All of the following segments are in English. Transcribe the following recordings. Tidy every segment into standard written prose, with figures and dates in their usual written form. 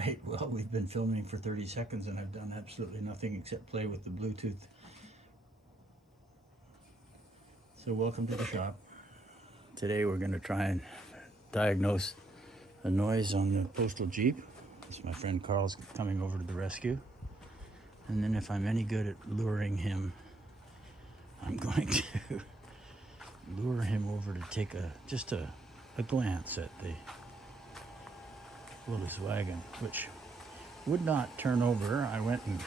Right, well, we've been filming for 30 seconds and I've done absolutely nothing except play with the Bluetooth. So welcome to the shop. Today we're going to try and diagnose a noise on the Postal Jeep. It's my friend Karl's coming over to the rescue. And then if I'm any good at luring him, I'm going to lure him over to take just a glance at the Willis wagon, which would not turn over. I went and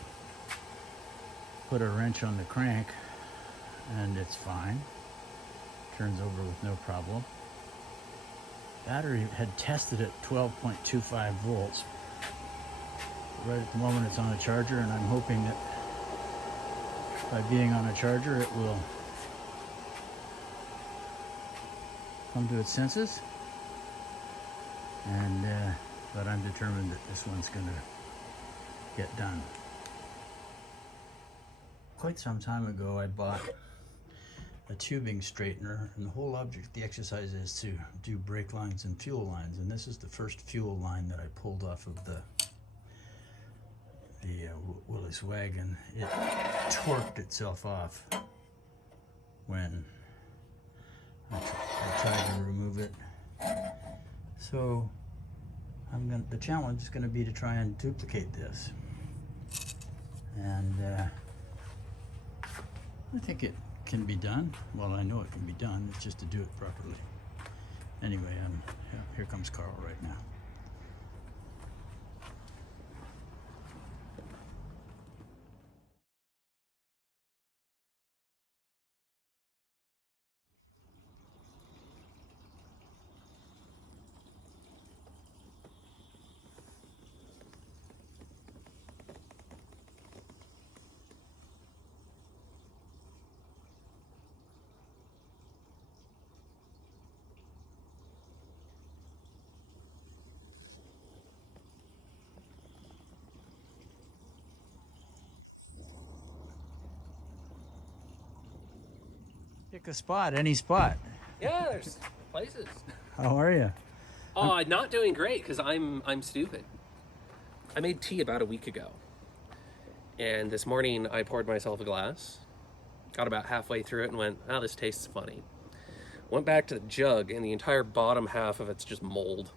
put a wrench on the crank and it's fine. Turns over with no problem. Battery had tested at 12.25 volts. Right at the moment it's on a charger, and I'm hoping that by being on a charger it will come to its senses. And but I'm determined that this one's going to get done. Quite some time ago I bought a tubing straightener, and the whole object of the exercise is to do brake lines and fuel lines, and this is the first fuel line that I pulled off of the Willis wagon. It torqued itself off when I tried to remove it. So the challenge is going to be to try and duplicate this, and I think it can be done. Well, I know it can be done. It's just to do it properly. Anyway, here comes Karl right now. Pick a spot, any spot. Yeah, there's places. How are you? Oh, not doing great because I'm stupid. I made tea about a week ago, and this morning I poured myself a glass, got about halfway through it, and went, "Oh, this tastes funny." Went back to the jug, and the entire bottom half of it's just mold.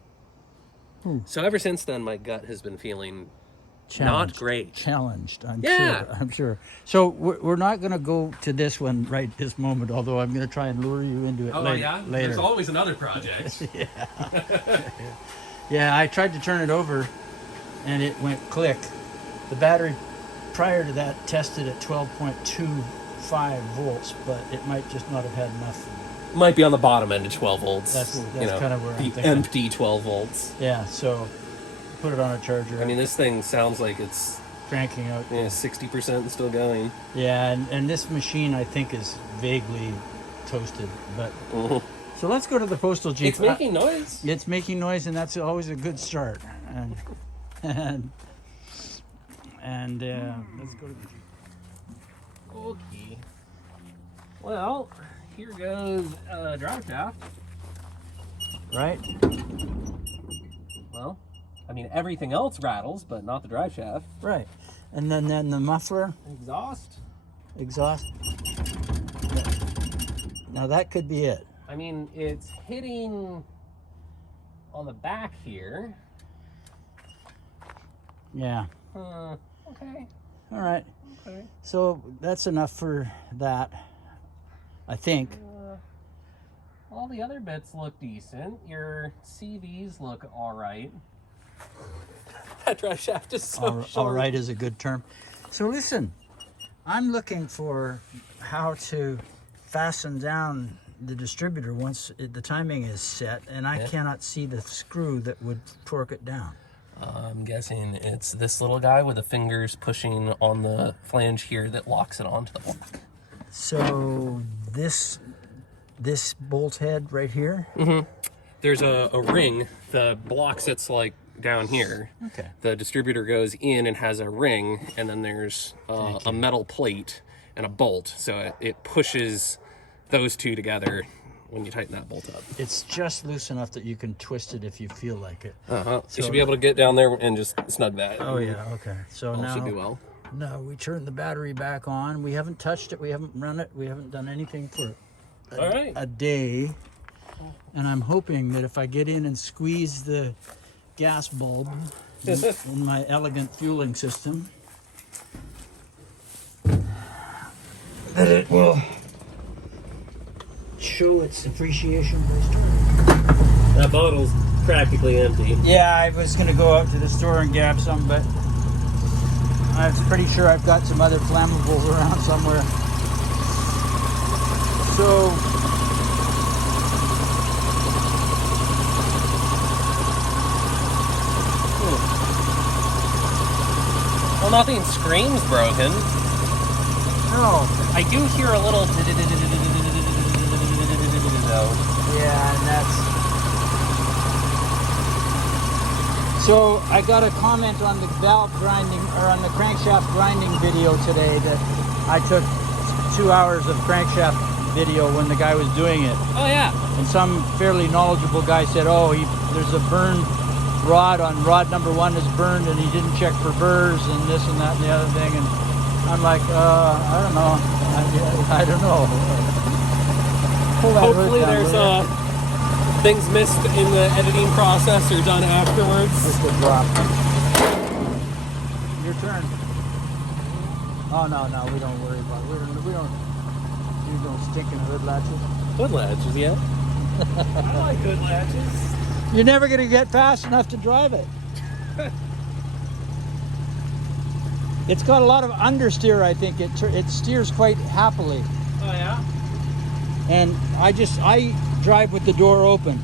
So ever since then, my gut has been feeling not great. Challenged, I'm sure. So we're not going to go to this one right this moment, although I'm going to try and lure you into it later. There's always another project. Yeah, I tried to turn it over and it went click. The battery prior to that tested at 12.25 volts, but it might just not have had enough. Might be on the bottom end of 12 volts. That's kind of where I'm thinking. Empty 12 volts. Yeah, so put it on a charger. I mean, this thing sounds like it's cranking out. 60% and still going. Yeah, and this machine I think is vaguely toasted, but so let's go to the Postal Jeep. It's making noise. It's making noise, and that's always a good start. And let's go to the Jeep. Okay. Well, here goes drive shaft. Right. Well, I mean, everything else rattles, but not the drive shaft. Right. And then the muffler. Exhaust. Now that could be it. I mean, it's hitting on the back here. Yeah. Okay. All right. Okay. So that's enough for that, I think. All the other bits look decent. Your CVs look all right. That drive shaft is so short. All right is a good term. So listen, I'm looking for how to fasten down the distributor once the timing is set, and I cannot see the screw that would torque it down. I'm guessing it's this little guy with the fingers pushing on the flange here that locks it onto the block. So this bolt head right here? There's a ring. The block sits like down here. Okay. The distributor goes in and has a ring, and then there's a metal plate and a bolt. So it pushes those two together when you tighten that bolt up. It's just loose enough that you can twist it if you feel like it. So So- you should be able to get down there and just snug that. Oh yeah, okay. So All now should be well. no, we turned the battery back on. We haven't touched it. We haven't run it. We haven't done anything for All right. a day. And I'm hoping that if I get in and squeeze the gas bulb in my elegant fueling system, that it will show its appreciation by starting. That bottle's practically empty. Yeah, I was going to go out to the store and grab some, but I'm pretty sure I've got some other flammables around somewhere. So, Well, nothing screams broken. no. I do hear a little though. Yeah, and that's... So, I got a comment on the valve grinding, or on the crankshaft grinding video today that I took 2 hours of crankshaft video when the guy was doing it. Oh yeah. And some fairly knowledgeable guy said, oh, there's a burned rod on rod number 1 is burned and he didn't check for burrs and this and that and the other thing. And I'm like, I don't know. I don't know. Hopefully there's things missed in the editing process or done afterwards. Just a drop. Your turn. Oh, no, we don't worry about it. We don't do no stinking hood latches. Hood latches, yeah. I like hood latches. You're never going to get fast enough to drive it. It's got a lot of understeer, I think. It steers quite happily. Oh yeah? And I drive with the door open.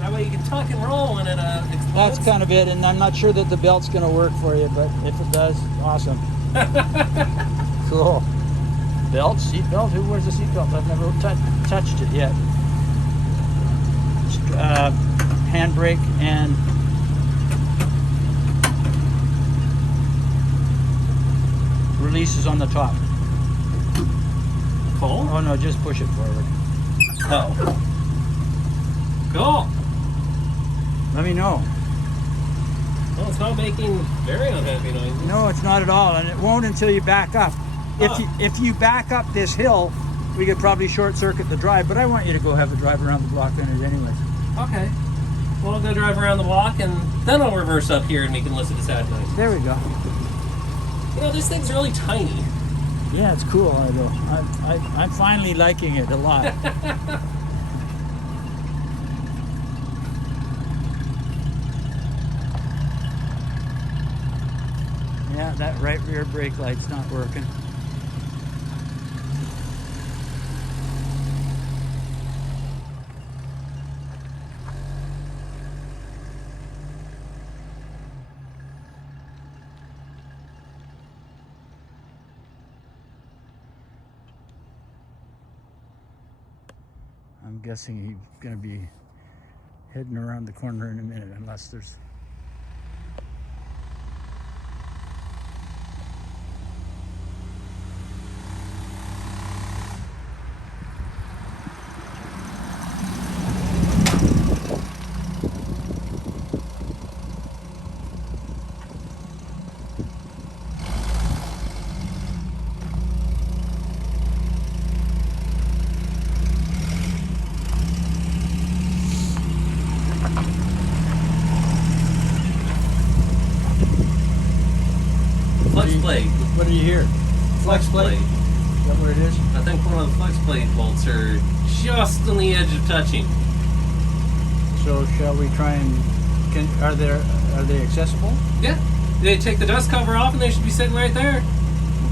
That way you can tuck and roll when it explodes. That's kind of it, and I'm not sure that the belt's going to work for you, but if it does, awesome. Cool. Belt, seat belt? Who wears a seat belt? I've never touched it yet. Handbrake and releases on the top. Cool. Oh no, just push it forward. Oh. Cool. Let me know. Well, it's not making very unhappy noises. No, it's not at all, and it won't until you back up. If you back up this hill, we could probably short circuit the drive, but I want you to go have a drive around the block in it anyways. Okay. Well, I'll go drive around the block and then I'll reverse up here and we can listen to sad noises. There we go. You know, this thing's really tiny. Yeah, it's cool, I'm finally liking it a lot. Yeah, that right rear brake light's not working. I'm guessing he's going to be heading around the corner in a minute, unless there's... Flex plate. What do you hear? Flex plate. Is that what it is? I think one of the flex plate bolts are just on the edge of touching. So shall we try and... Are they accessible? Yeah. They take the dust cover off and they should be sitting right there.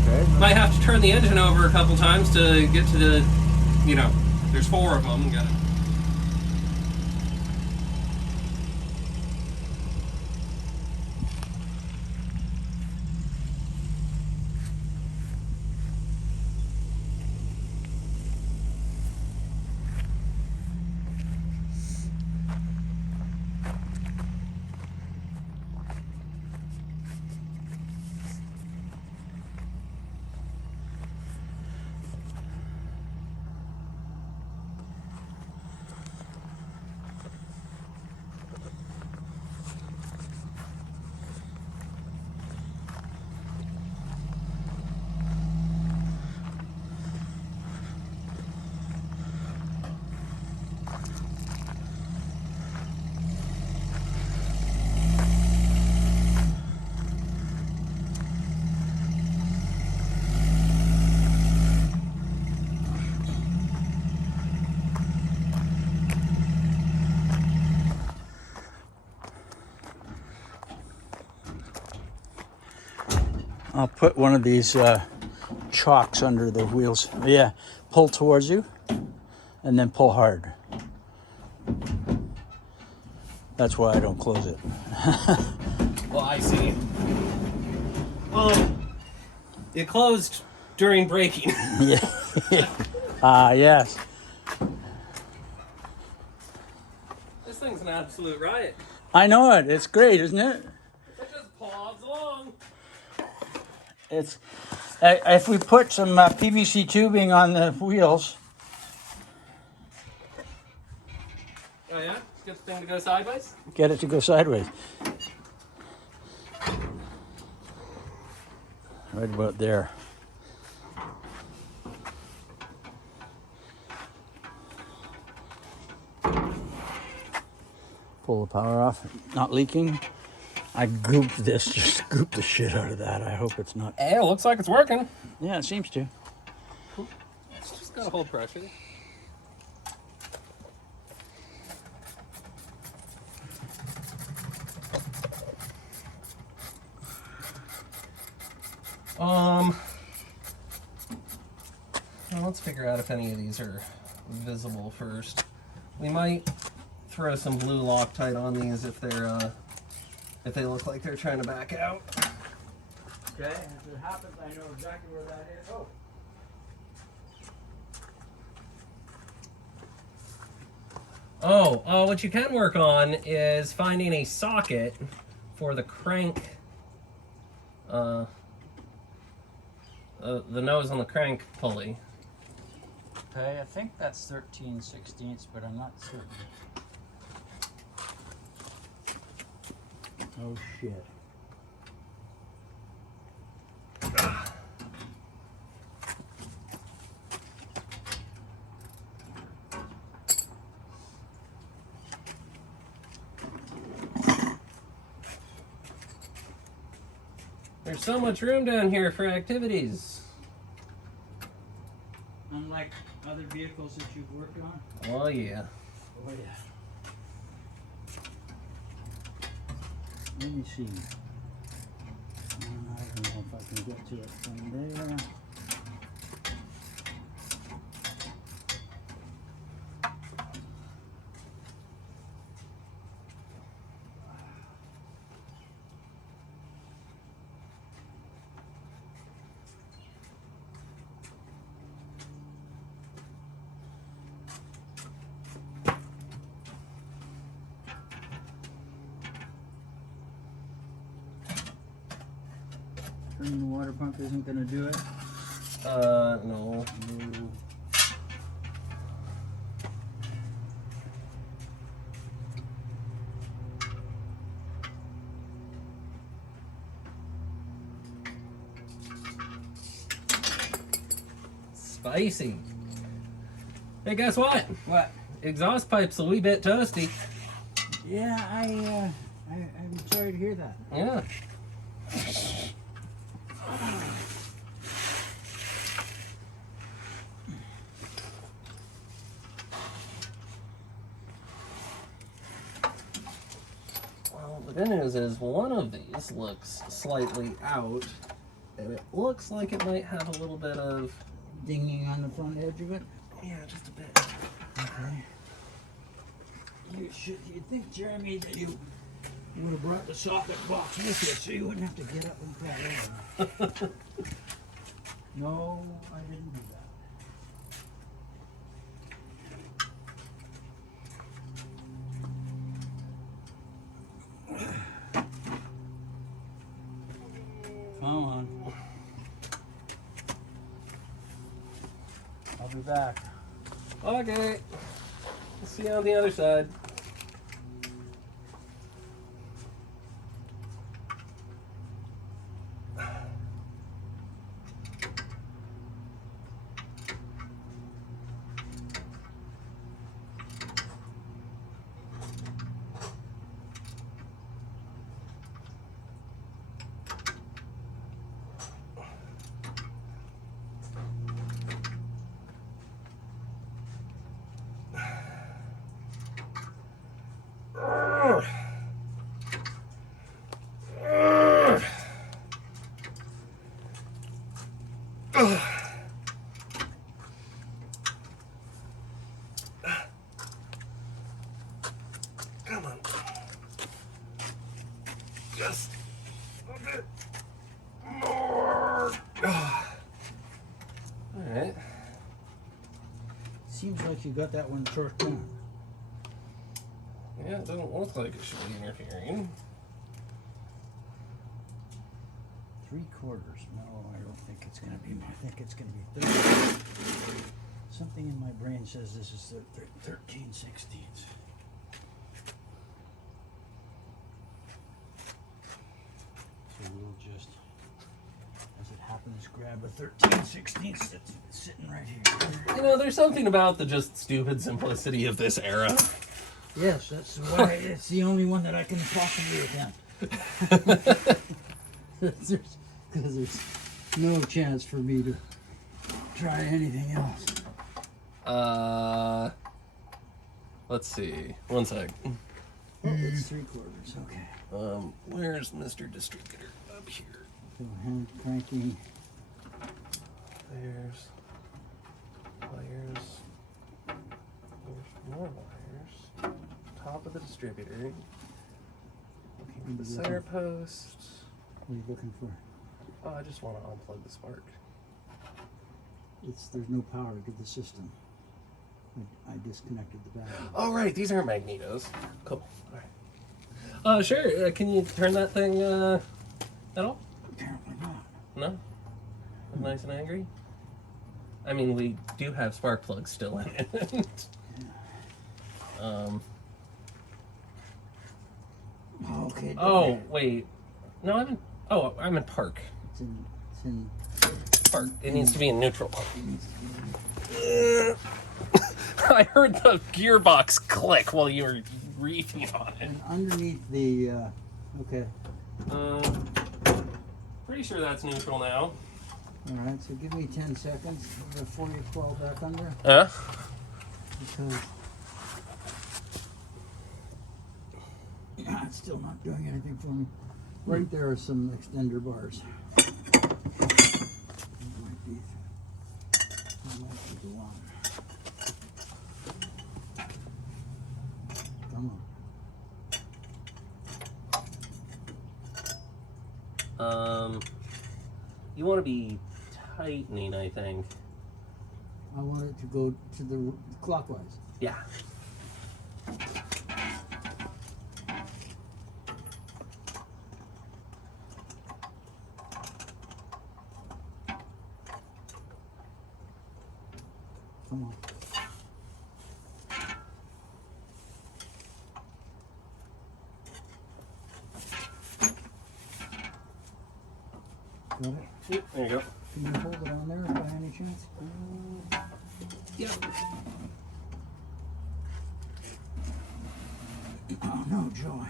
Okay. Might have to turn the engine over a couple times to get to the, there's 4 of them. Got it. I'll put one of these chocks under the wheels. Yeah, pull towards you and then pull hard. That's why I don't close it. Well, I see. It closed during braking. Yeah. Yes. This thing's an absolute riot. I know it. It's great, isn't it? It just plods along. It's if we put some PVC tubing on the wheels. Oh yeah? Get the thing to go sideways? Get it to go sideways. Right about there. Pull the power off. Not leaking. I gooped this. Just scooped the shit out of that. I hope it's not. Hey, it looks like it's working. Yeah, it seems to. It's just got to hold pressure. Well, let's figure out if any of these are visible first. We might throw some blue Loctite on these if they're if they look like they're trying to back out. Okay, if it happens, I know exactly where that is. Oh, what you can work on is finding a socket for the crank, the nose on the crank pulley. Okay, I think that's 13/16, but I'm not certain. Oh shit. There's so much room down here for activities. Unlike other vehicles that you've worked on? Oh yeah. Oh yeah. Let me see. I don't know if I can get to it from there. Turning the water pump isn't going to do it. No. Spicy. Hey, guess what? What? Exhaust pipe's a wee bit toasty. Yeah, I'm sorry to hear that. Yeah. Well, the good news is one of these looks slightly out, and it looks like it might have a little bit of Dinging on the front edge of it? yeah, just a bit. Okay. You'd think, Jeremy, that you would have brought the socket box with you so you wouldn't have to get up and crawl over. No, I didn't do that. Come on. I'll be back. Okay. See you on the other side. just a bit more. Alright. Seems like you got that one torqued down. Yeah, it doesn't look like it should be interfering. 3/4. No, I don't think it's gonna be. I think it's gonna be 30. Something in my brain says this is 13/16. So we'll just, as it happens, grab a 13/16 that's sitting right here. You know, there's something about the just stupid simplicity of this era. Yes, that's why it's the only one that I can possibly attempt. Because there's no chance for me to try anything else. Let's see. One sec. Oh, it's 3/4. Okay. Where's Mr. Distributor? Up here. So hand cranking. There's wires. There's more wires. Top of the distributor. Looking for the center post. What are you looking for? Oh, I just want to unplug the spark. There's no power to the system. I disconnected the battery. Oh, right. These aren't magnetos. Cool. All right. Sure. Can you turn that thing at all? Apparently not. No? Nice and angry? I mean, we do have spark plugs still in it. Okay. Oh, wait. No, I'm in... Oh, I'm in park. It's in Park. It needs to be in neutral. it needs to be I heard the gearbox click while you were reading on it. and underneath the. Okay. Pretty sure that's neutral now. All right. So give me 10 seconds before you crawl back under, Huh? because it's still not doing anything for me. Right there are some extender bars. That might be the one. Come on. You want to be tightening, I think. I want it to go to the clockwise. Yeah. Come on. Got it? Yep, there you go. Can you hold it on there by any chance? Yeah. Oh, no joy.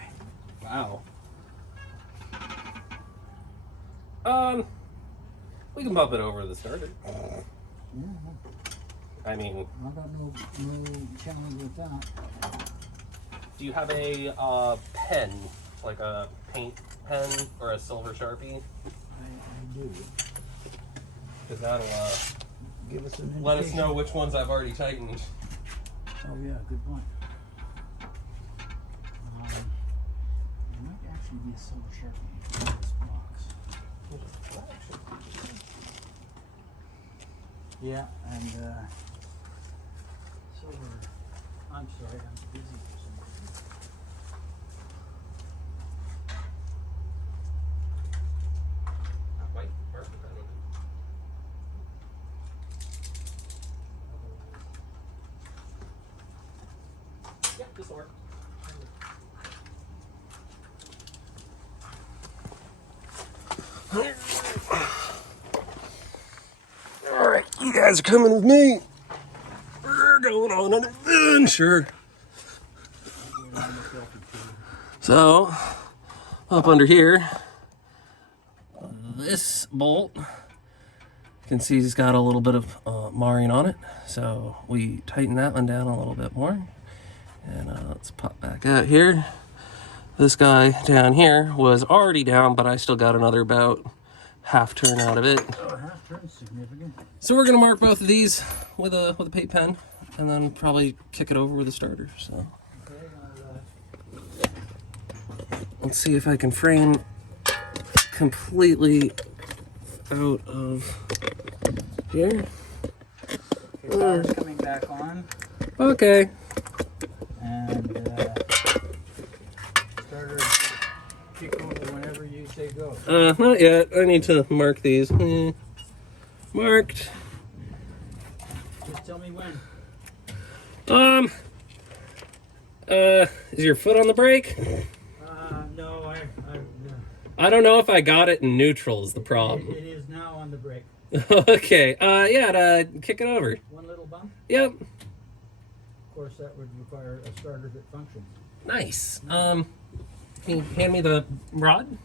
Wow. We can bump it over the starter. Yeah, I mean, I got no challenge with that. do you have a pen, like a paint pen or a silver Sharpie? I do. Because that'll Give us an let us indication. know which ones I've already tightened. Oh yeah, good point. There might actually be a silver Sharpie in this box. Yeah, and silver. I'm sorry, I'm busy for some reason. White, perfect. I don't know. Yeah, this will work. Alright, you guys are coming with me. We're going on an adventure. So, up under here, this bolt, you can see he's got a little bit of marring on it. So we tighten that one down a little bit more. And let's pop back out here. This guy down here was already down, but I still got another about half turn out of it. Oh, half turn's significant. So we're gonna mark both of these with a paint pen, and then probably kick it over with a starter. So. Okay, Let's see if I can frame completely out of here. Okay, power's coming back on. Okay. And starter kick over whenever you say go. Not yet. I need to mark these. Marked. Just tell me when. Is your foot on the brake? No, I don't know if I got it in neutral is the problem. it is now on the brake. Okay. Yeah, kick it over. One little bump. Yep. Of course, that would require a starter that functions. Nice. Can you hand me the rod?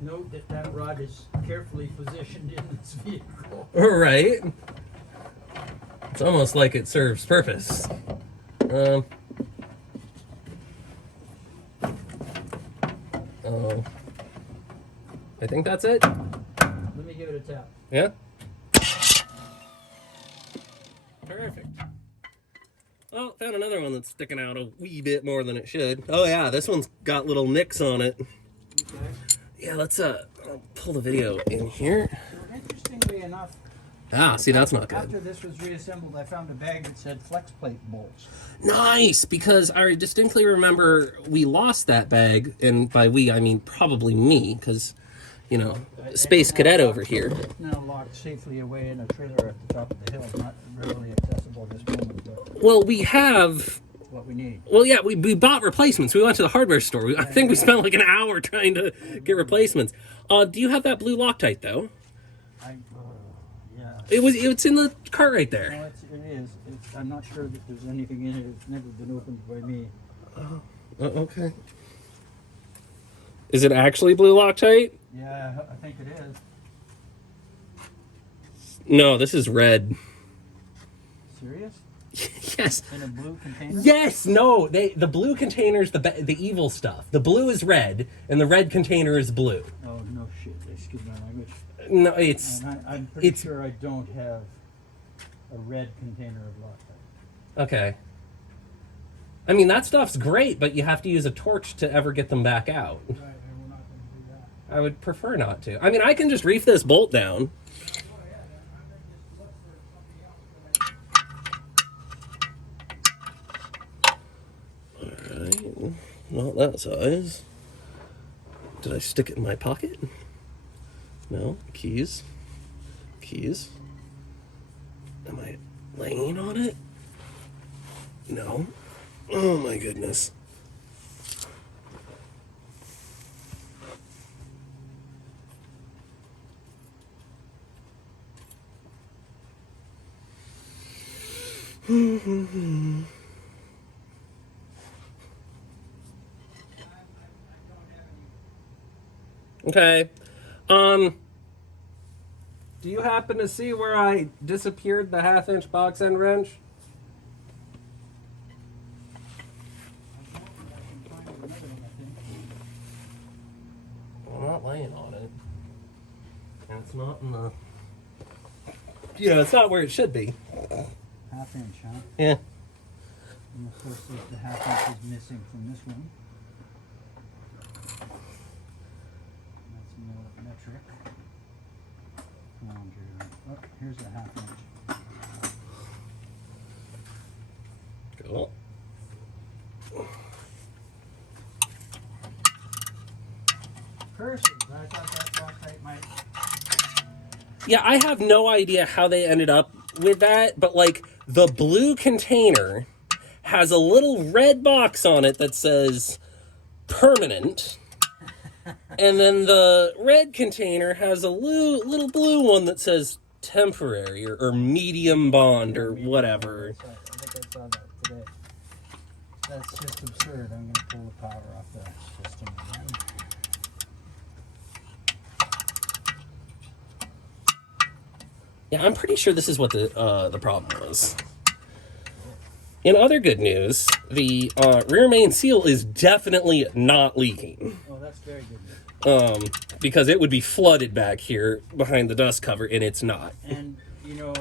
Note that rod is carefully positioned in this vehicle. Right. It's almost like it serves purpose. Oh. I think that's it. Let me give it a tap. Yeah. Perfect. Well, found another one that's sticking out a wee bit more than it should. Oh yeah, this one's got little nicks on it. Okay. Yeah, let's I'll pull the video in here. So interestingly enough, See, that's not good. after this was reassembled, I found a bag that said flex plate bolts. Nice, because I distinctly remember we lost that bag, and by we I mean probably me, because, you know, Space Cadet over here. It's now locked safely away in a trailer at the top of the hill, not readily accessible at this moment, but Well, we have... what we need. Well, yeah, we bought replacements. We went to the hardware store. I think we spent like an hour trying to get replacements. Do you have that blue Loctite, though? Yeah. It's in the cart right there. No, it is. I'm not sure that there's anything in it. It's never been opened by me. Okay. Is it actually blue Loctite? Yeah, I think it is. No, this is red. Serious? Yes. In a blue container? Yes. No. The blue container's the evil stuff. The blue is red, and the red container is blue. Oh, no shit. Excuse my language. No, it's... And I'm pretty sure I don't have a red container of Loctite. Okay. I mean, that stuff's great, but you have to use a torch to ever get them back out. Right, and we're not going to do that. I would prefer not to. I mean, I can just reef this bolt down. Alright. Not that size. Did I stick it in my pocket? No. Keys. Keys. Am I laying on it? No. Oh my goodness. Okay. Do you happen to see where I disappeared the 1/2-inch box end wrench? I'm not laying on it. And it's not in the... Yeah, it's not where it should be. 1/2 inch, huh? Yeah. And of course, the 1/2 inch is missing from this one. That's metric. Come on, Drew. Oh, here's a 1/2 inch. Cool. Curses. I thought that Loctite might. Yeah, I have no idea how they ended up with that, but like the blue container has a little red box on it that says permanent. And then the red container has a little blue one that says temporary or medium bond or whatever. I think I saw that today. That's just absurd. I'm going to pull the power off the system again. Yeah, I'm pretty sure this is what the problem was. In other good news, the rear main seal is definitely not leaking. Oh, that's very good news. Because it would be flooded back here behind the dust cover, and it's not. And, you know,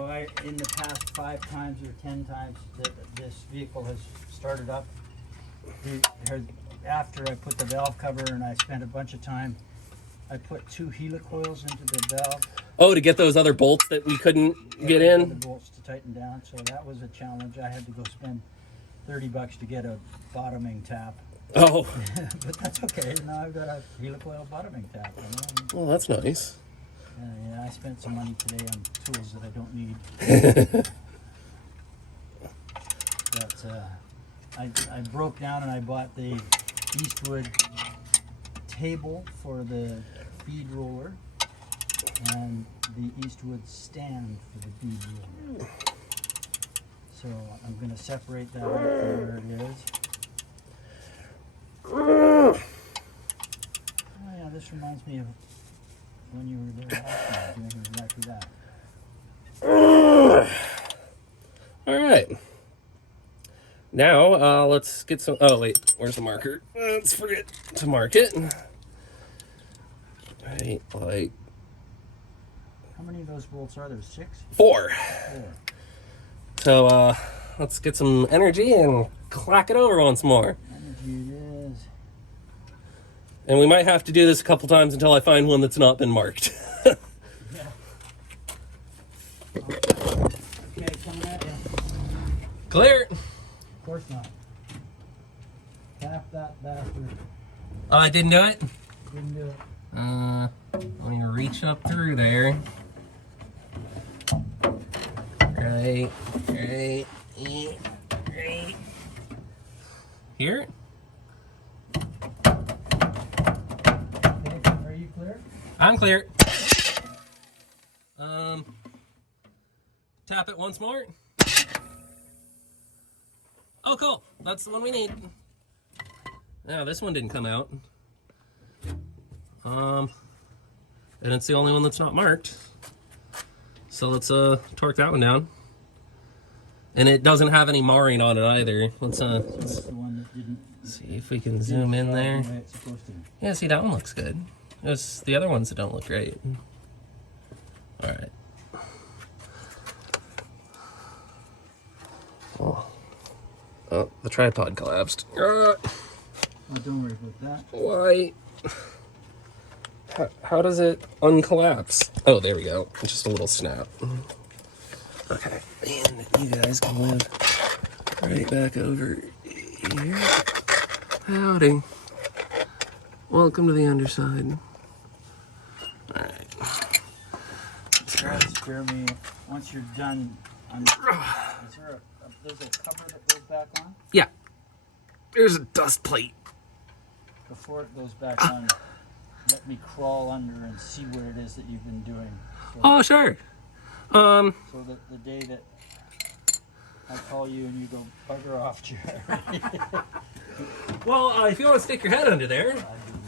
in the past 5 times or 10 times that this vehicle has started up, After I put the valve cover and I spent a bunch of time, I put 2 helicoils into the valve. Oh, to get those other bolts that we couldn't get The in? bolts to tighten down, so that was a challenge. I had to go spend $30 to get a bottoming tap. Oh. But that's okay. Now I've got a helicoil bottoming tap. You know? Well, that's nice. Yeah, I spent some money today on tools that I don't need. But I broke down and I bought the Eastwood table for the bead roller and the Eastwood stand for the bead roller. So I'm going to separate that out from where it is. Oh yeah, this reminds me of when you were there last time doing exactly that. All right. Now, let's get some... Oh, wait. Where's the marker? Let's forget to mark it. Right, like... How many of those bolts are there? 6? 4. 4. So, let's get some energy and clack it over once more. Energy it is. And we might have to do this a couple times until I find one that's not been marked. Yeah. Okay, coming at you. Clear. Of course not. Tap that bastard. Oh, I didn't do it? Didn't do it. Let me reach up through there. Right. Here? Okay, are you clear? I'm clear. Tap it once more. Oh, cool. That's the one we need. Now, this one didn't come out. And it's the only one that's not marked. So let's torque that one down. And it doesn't have any marring on it either. Let's So that's the one that didn't see if we can zoom in there. the way it's supposed to. Yeah, see, that one looks good. It's the other ones that don't look great. All right. Oh, the tripod collapsed. Oh, don't worry about that. Why? How does it uncollapse? Oh, there we go. Just a little snap. Okay, and you guys can live right back over here. Howdy. Welcome to the underside. Alright. Spare me once you're done. There's a cover that goes back on? Yeah. There's a dust plate. Before it goes back on, let me crawl under and see what it is that you've been doing. So, Oh, sure. so that the day that I call you and you go, bugger off, Jerry. Well, if you want to stick your head under there,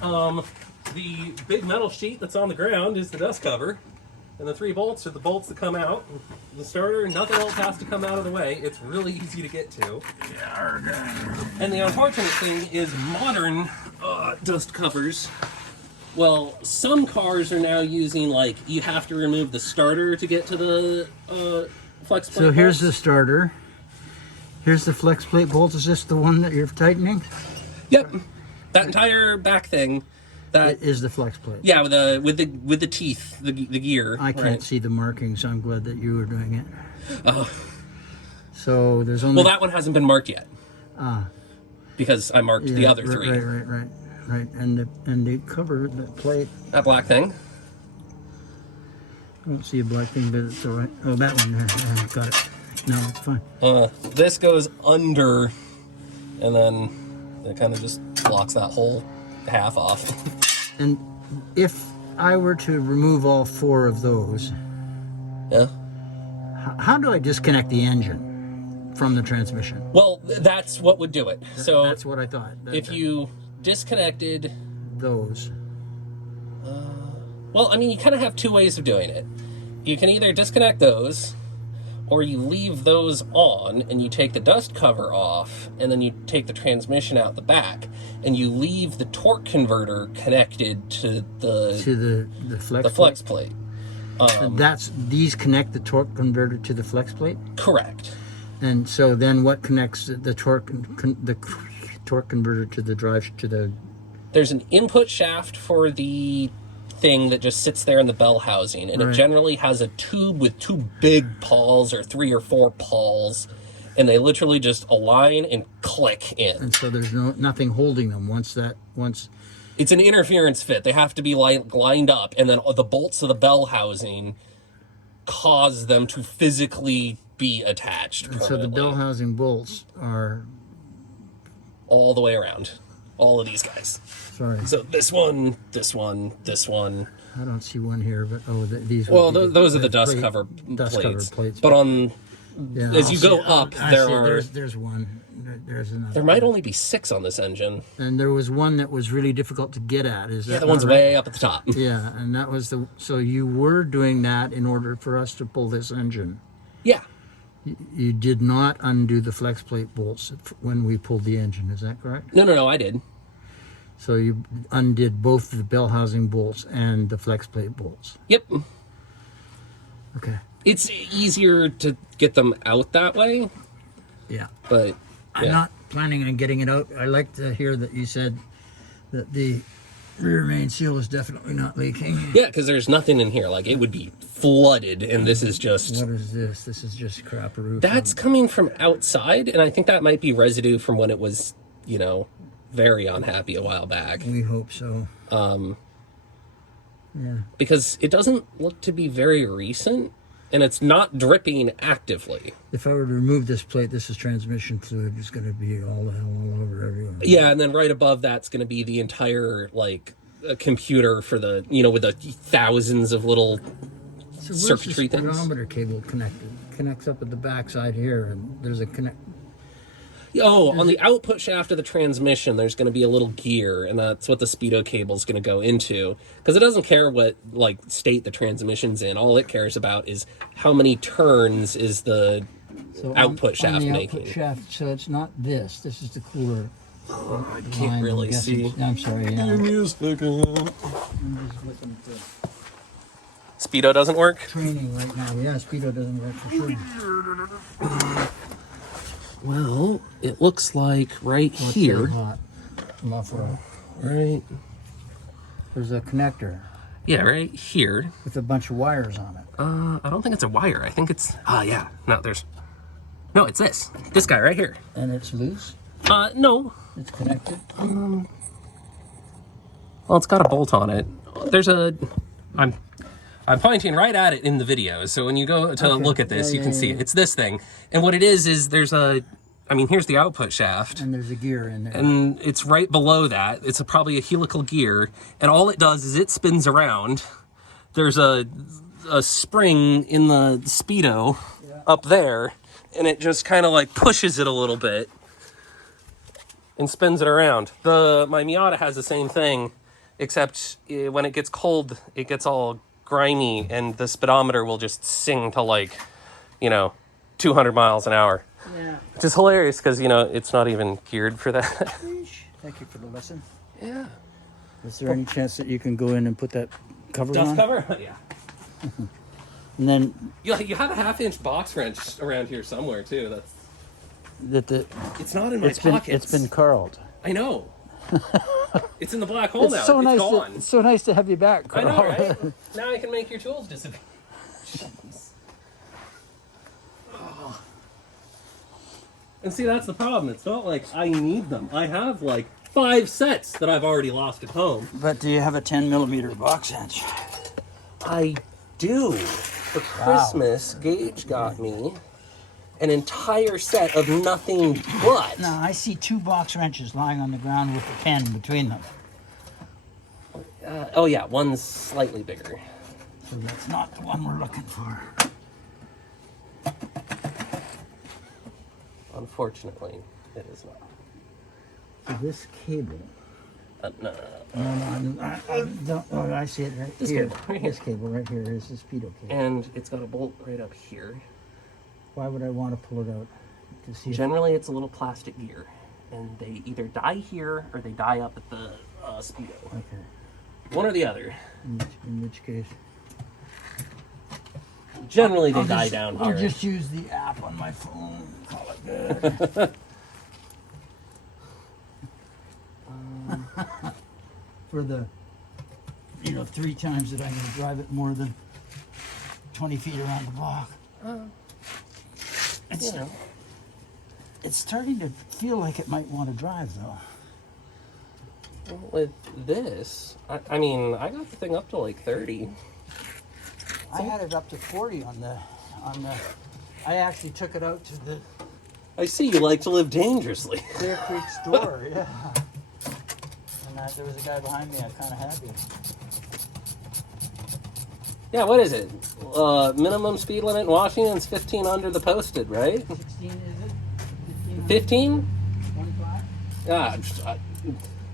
the big metal sheet that's on the ground is the dust cover. And the 3 bolts are the bolts that come out. The starter, nothing else has to come out of the way. It's really easy to get to. And the unfortunate thing is modern dust covers. Well, some cars are now using, like, you have to remove the starter to get to the flex plate. So here's bolts. the starter. Here's the flex plate bolt. Is this the one that you're tightening? Yep. That entire back thing. That It is the flex plate. Yeah, with the teeth, the gear. I can't see the markings. I'm glad that you were doing it. Oh. So there's only... Well, that one hasn't been marked yet. Ah. Because I marked the other 3. Right. And the cover, the plate... That black thing. I don't see a black thing, but it's all right. Oh, that one there. Got it. No, it's fine. This goes under, and then it kind of just blocks that whole half off. And if I were to remove all 4 of those, Yeah. how do I disconnect the engine from the transmission? Well, that's what would do it. So That's what I thought. if you disconnected... Those. Well, I mean, you kind of have 2 ways of doing it. You can either disconnect those, or you leave those on, and you take the dust cover off, and then you take the transmission out the back, and you leave the torque converter connected to the flex plate. These connect the torque converter to the flex plate? Correct. And so then what connects the torque torque converter to the drive to the. There's an input shaft for the thing that just sits there in the bell housing, and it generally has a tube with 2 big pawls or 3 or 4 pawls, and they literally just align and click in. And so there's nothing holding them once. It's an interference fit. They have to be lined up, and then the bolts of the bell housing cause them to physically be attached permanently. So the bell housing bolts are all the way around. All of these guys. Sorry. So this one, this one, this one. I don't see one here, but these. Well, those are the dust cover plates. But on, as you go up, there's one. There's another. There might only be 6 on this engine. And there was one that was really difficult to get at. Is that? Yeah, the one's way up at the top. Yeah, and that was the. So you were doing that in order for us to pull this engine. Yeah. You did not undo the flex plate bolts when we pulled the engine, is that correct? No, I did. So you undid both the bell housing bolts and the flex plate bolts? Yep. Okay. It's easier to get them out that way. Yeah. But yeah. I'm not planning on getting it out. I like to hear that you said that the rear main seal is definitely not leaking. Yeah, because there's nothing in here. Like, it would be flooded, and this is just... What is this? This is just crap roof. That's coming from outside, and I think that might be residue from when it was, very unhappy a while back. We hope so. Yeah. Because it doesn't look to be very recent, and it's not dripping actively. If I were to remove this plate, this is transmission fluid. It's going to be all the hell all over everywhere. Yeah, and then right above that's going to be the entire, a computer for the, with the thousands of little circuitry things. The speedometer cable connects up at the backside here, and there's a connect. Oh, on the output shaft of the transmission, there's going to be a little gear, and that's what the speedo cable is going to go into. Because it doesn't care what state the transmission's in. All it cares about is how many turns is the output shaft making. Output shaft, so it's not this. This is the cooler. Oh, I can't really see. I'm sorry. Yeah. I'm just looking at Speedo doesn't work? Training right now. Yeah, Speedo doesn't work for sure. Well, it looks like here. Hot. Right. There's a connector. Yeah, right here. With a bunch of wires on it. I don't think it's a wire. I think it's... yeah. No, it's this. This guy right here. And it's loose? No. It's connected? Well, it's got a bolt on it. There's a... I'm pointing right at it in the video, so when you go to look at this, you can see it. It's this thing. And what it is there's here's the output shaft. And there's a gear in there. And it's right below that. It's probably a helical gear. And all it does is it spins around. There's a spring in the Speedo up there, and it just kind of pushes it a little bit and spins it around. My Miata has the same thing, except when it gets cold, it gets all grimy, and the speedometer will just sing to 200 miles an hour. Yeah. Which is hilarious because, it's not even geared for that. Thank you for the lesson. Yeah. Is there any chance that you can go in and put that cover Dust on? cover? Yeah. And then... You have a 1/2-inch box wrench around here somewhere, too. It's not in my pockets. It's been Karl'd. I know. It's in the black hole now. It's gone. It's so nice to have you back, Karl. I know, right? Now I can make your tools disappear. Jeez. Oh. And see, that's the problem. It's not like I need them. I have 5 sets that I've already lost at home. But do you have a 10mm box wrench? I do. For Christmas, Gage got me an entire set of nothing but. Now, I see 2 box wrenches lying on the ground with a pen between them. Oh yeah, one's slightly bigger. So that's not the one we're looking for. Unfortunately, it is not. So this cable... No. I don't... Oh, I see it right here. Cable, right here. This cable right here is the Speedo cable. And it's got a bolt right up here. Why would I want to pull it out? To see Generally, it's a little plastic gear. And they either die here or they die up at the Speedo. Okay. One or the other. In which case... Generally, they die down here. I'll just use the app on my phone. Call it good. for the, 3 times that I'm going to drive it more than 20 feet around the block. It's, it's starting to feel like it might want to drive, though. With this, I mean, I got the thing up to like 30. I had it up to 40 on the. I actually took it out to the I see you like to live dangerously. Clear Creek store, yeah. And there was a guy behind me. I kind of happy. Yeah, what is it? Minimum speed limit in Washington is 15 under the posted, right? 16 is it? 15? 25? Yeah,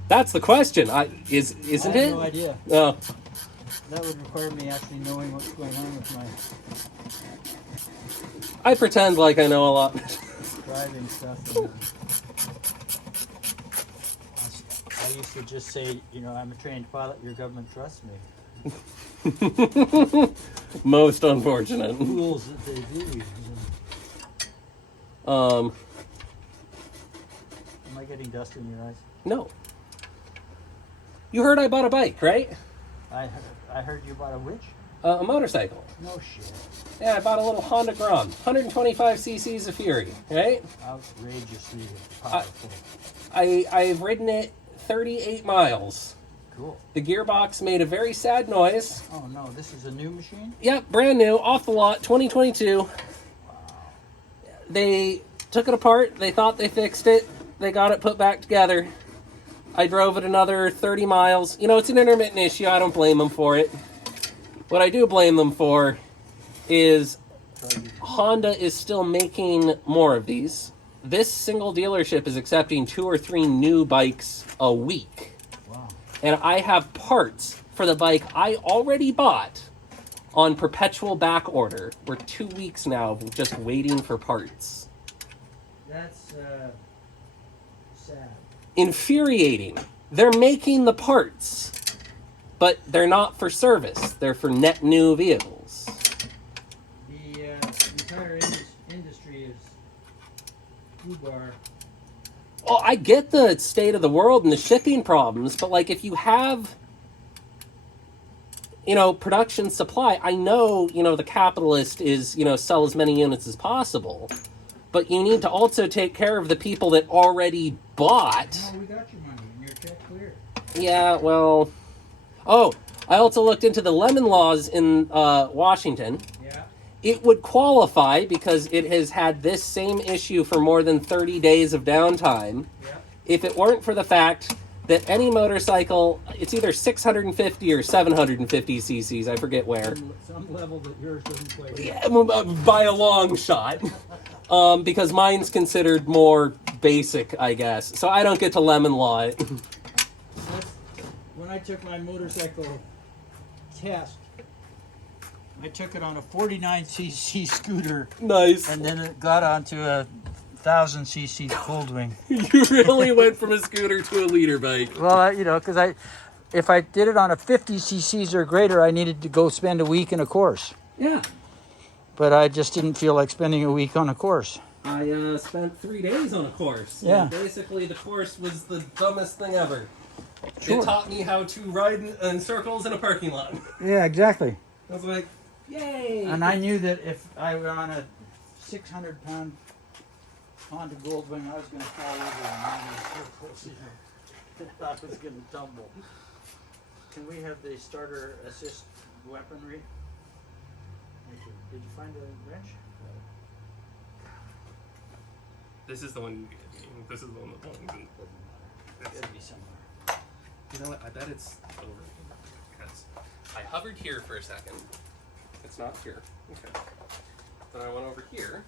that's the question. Isn't I have it? no idea. Oh. That would require me actually knowing what's going on with my I pretend like I know a lot. driving stuff. And, I used to just say, I'm a trained pilot. Your government trusts me. Most unfortunate. Rules that they do. Um. Am I getting dust in your eyes? No. You heard I bought a bike, right? I heard you bought a which? A motorcycle. No shit. Yeah, I bought a little Honda Grunt, 125 cc's of Fury, right? Outrageously powerful. I've ridden it 38 miles. Cool. The gearbox made a very sad noise. Oh no, this is a new machine? Yep, brand new, off the lot, 2022. Wow. They took it apart. They thought they fixed it. They got it put back together. I drove it another 30 miles. It's an intermittent issue. I don't blame them for it. What I do blame them for is Honda is still making more of these. This single dealership is accepting 2 or 3 new bikes a week. Wow. And I have parts for the bike I already bought on perpetual back order. We're 2 weeks now of just waiting for parts. That's sad. Infuriating. They're making the parts, but they're not for service. They're for net new vehicles. The entire industry is foobar. Well, I get the state of the world and the shipping problems, but like if you have, production supply, I know, the capitalist is, sell as many units as possible. But you need to also take care of the people that already bought. No, we got your money and your check cleared. Yeah, well. Oh, I also looked into the lemon laws in Washington. Yeah. It would qualify because it has had this same issue for more than 30 days of downtime. Yeah. If it weren't for the fact that any motorcycle, it's either 650 or 750 cc's, I forget where. Some level that yours doesn't play. Yeah, by a long shot. Because mine's considered more basic, I guess. So I don't get to lemon law it. When I took my motorcycle test, I took it on a 49cc scooter. Nice. And then it got onto a 1000cc cold wing. You really went from a scooter to a liter bike. Well, because if I did it on a 50cc's or greater, I needed to go spend a week in a course. Yeah. But I just didn't feel like spending a week on a course. I spent 3 days on a course. Yeah. And basically, the course was the dumbest thing ever. Sure. It taught me how to ride in circles in a parking lot. Yeah, exactly. I was like, yay! And I knew that if I were on a 600-pound Honda Goldwing, I was going to fall over in circles. I was going to tumble. Can we have the starter assist weaponry? Thank you. Did you find a wrench? This is the one. This is the one that belongs. It's got to be somewhere. You know what? I bet it's over. Because I hovered here for a second. It's not here. Okay. Then I went over here.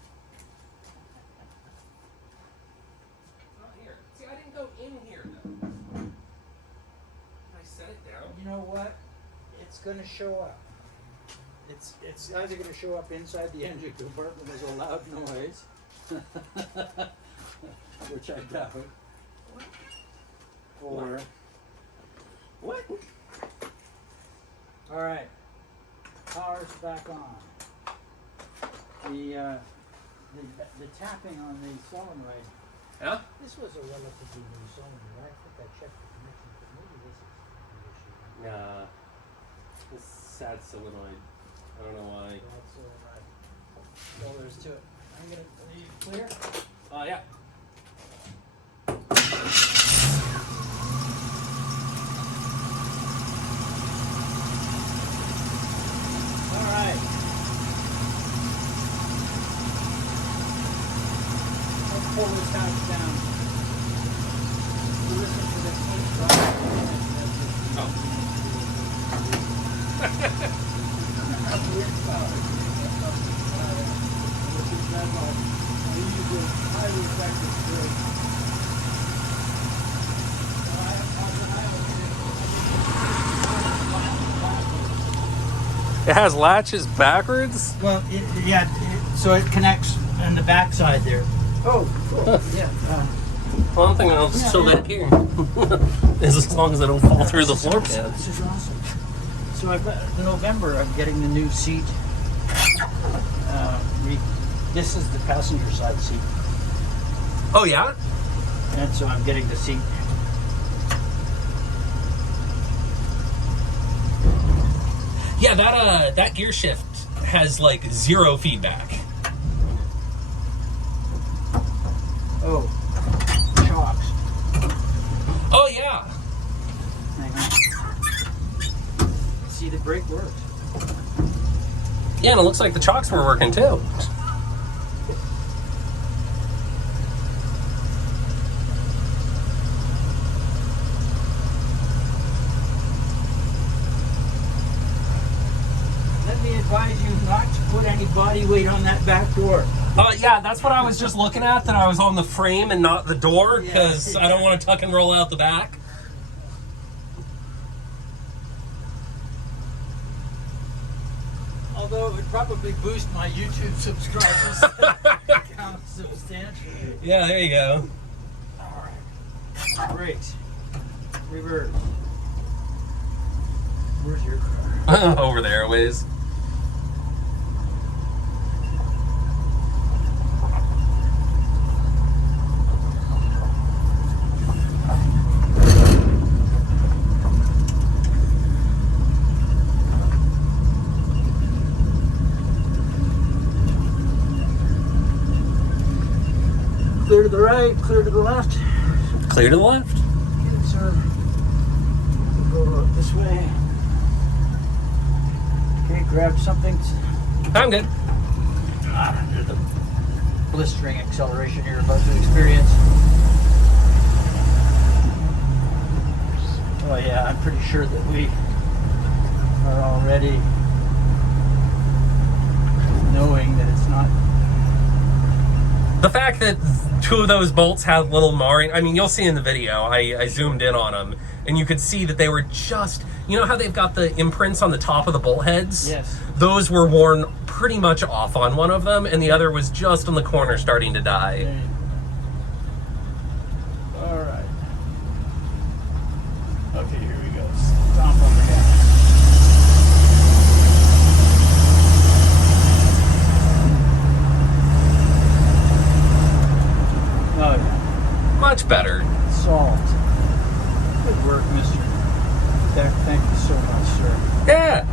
It's not here. See, I didn't go in here though. Did I set it down? You know what? It's going to show up. It's either going to show up inside the engine compartment as a loud noise, which I doubt, or What? all right, power's back on. The tapping on the solenoid. Yeah? This was a relatively new solenoid. I think I checked the connection, but maybe this is. Yeah. This sad solenoid. I don't know why. That's all there's to it. I'm gonna leave you clear. Yeah. All right. Let's pull this house down. You listen to the clean drive. Oh. Weird sound. This is bad luck. We use a highly effective brake. It has latches backwards? Well, so it connects on the backside there. Oh, cool. Yeah. Well, I'm thinking I'll just chill back here. As long as I don't fall through the floor pan. This is awesome. So I've got, in November, I'm getting the new seat. This is the passenger side seat. Oh, yeah? And so I'm getting the seat. Yeah, that gear shift has like 0 feedback. Oh, shocks. Oh, yeah. Hang on. See, the brake works. Yeah, and it looks like the chocks were working too. Let me advise you not to put any body weight on that back door. Yeah, that's what I was just looking at, that I was on the frame and not the door, because I don't want to tuck and roll out the back. Although it would probably boost my YouTube subscribers count substantially. Yeah, there you go. All right. Brakes. Reverse. Where's your car? Over there a ways. Clear to the right, clear to the left. Clear to the left. Okay, sir. Go this way. Okay, grab something. I'm good. Under the blistering acceleration you're about to experience. Oh yeah, I'm pretty sure that we are already knowing that it's not. The fact that 2 of those bolts had little marring, I mean, you'll see in the video, I zoomed in on them, and you could see that they were just, you know how they've got the imprints on the top of the bolt heads? Yes. Those were worn pretty much off on one of them, and the other was just on the corner starting to die. All right. Okay, here we go. Stomp on the gas. Oh yeah. Much better. Salt. Good work, mister. Thank you so much, sir. Yeah.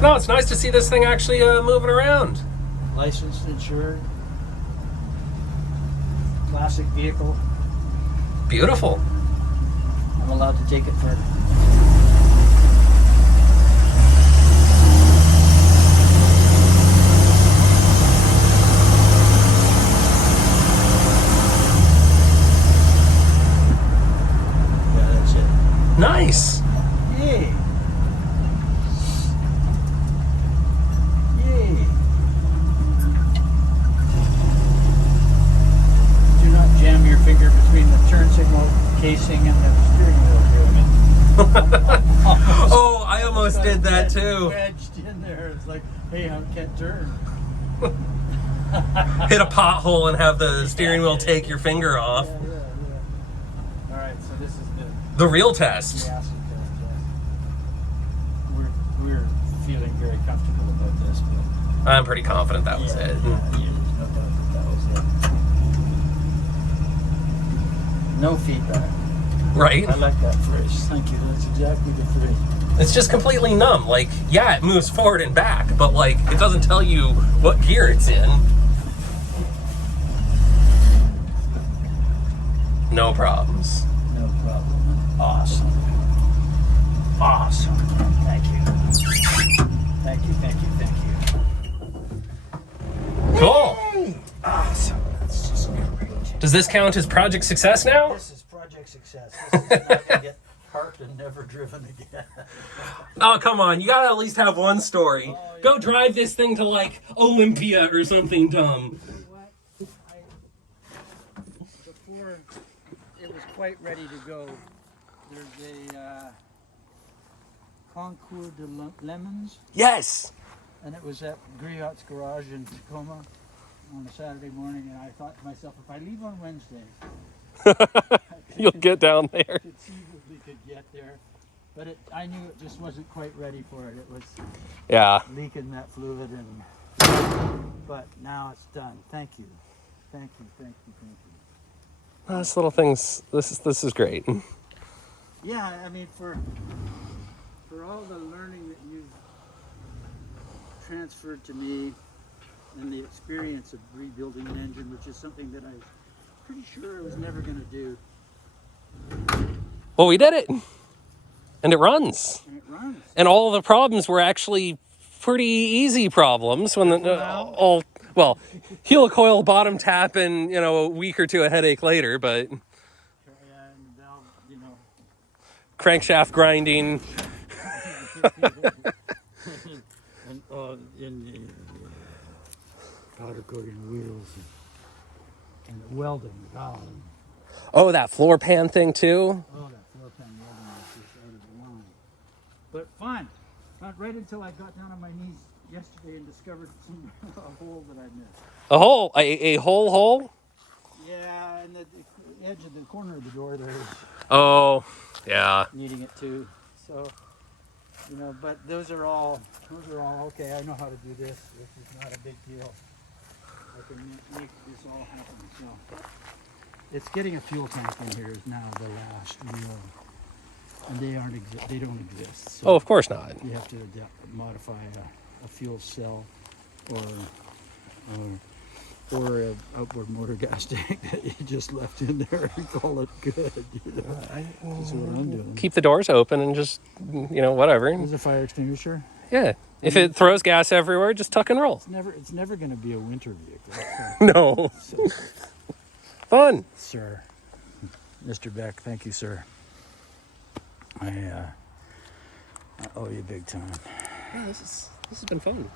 No, it's nice to see this thing actually moving around. Licensed, insured. Classic vehicle. Beautiful. I'm allowed to take it for. Yeah, that's it. Nice. Yay. Yay. Do not jam your finger between the turn signal casing and the steering wheel doing it. Oh, I almost did that too. Wedged in there. It's like, hey, I can't turn. Hit a pothole and have the steering wheel take your finger off. Yeah. All right, so this is The real test. the acid test. Yes. We're feeling very comfortable about this. But I'm pretty confident that was it. there's no doubt that was it. No feedback. Right? I like that phrase. Thank you. That's exactly the phrase. It's just completely numb. Like, yeah, it moves forward and back, but like, it doesn't tell you what gear it's in. No problems. No problem. Awesome. Awesome. Thank you. Thank you, thank you, thank you. Cool. Awesome. That's just great. Does this count as project success now? This is project success. This is not going to get parked and never driven again. Oh, come on. You gotta at least have one story. Oh, yeah. Go drive this thing to, like, Olympia or something dumb. You know what? Before it was quite ready to go, there's a Concours de Lemons, Yes. and it was at Griot's Garage in Tacoma on a Saturday morning, and I thought to myself, if I leave on Wednesday, You'll get down there. conceivably could get there. But I knew it just wasn't quite ready for it. It was Yeah. leaking that fluid, but now it's done. Thank you. Thank you, thank you, thank you. Those little things, this is great. Yeah, I mean, for all the learning that you've transferred to me and the experience of rebuilding an engine, which is something that I'm pretty sure I was never going to do. Well, we did it. And it runs. And it runs. And all the problems were actually pretty easy problems when well, helicoil bottom tap and, a week or two of headache later, but And the valve, crankshaft grinding. and in the powder coating wheels and the welding valve. Oh, that floor pan thing too? Oh, that floor pan welding was just out of the line. But fine. Not right until I got down on my knees yesterday and discovered a hole that I missed. A hole? A hole? Yeah, and the edge of the corner of the door there is Oh, yeah. needing it too. So, but those are all okay. I know how to do this. This is not a big deal. I can make this all happen. So, it's getting a fuel tank in here is now the last real, and they don't exist. So Oh, of course not. you have to modify a fuel cell or an outboard motor gas tank that you just left in there and call it good. That's what I'm doing. Keep the doors open and just, whatever. There's a fire extinguisher. Yeah. If it throws gas everywhere, just tuck and roll. It's never going to be a winter vehicle. No. So, Fun. sir, Mr. Beck, thank you, sir. I owe you big time. Yeah, this has been fun.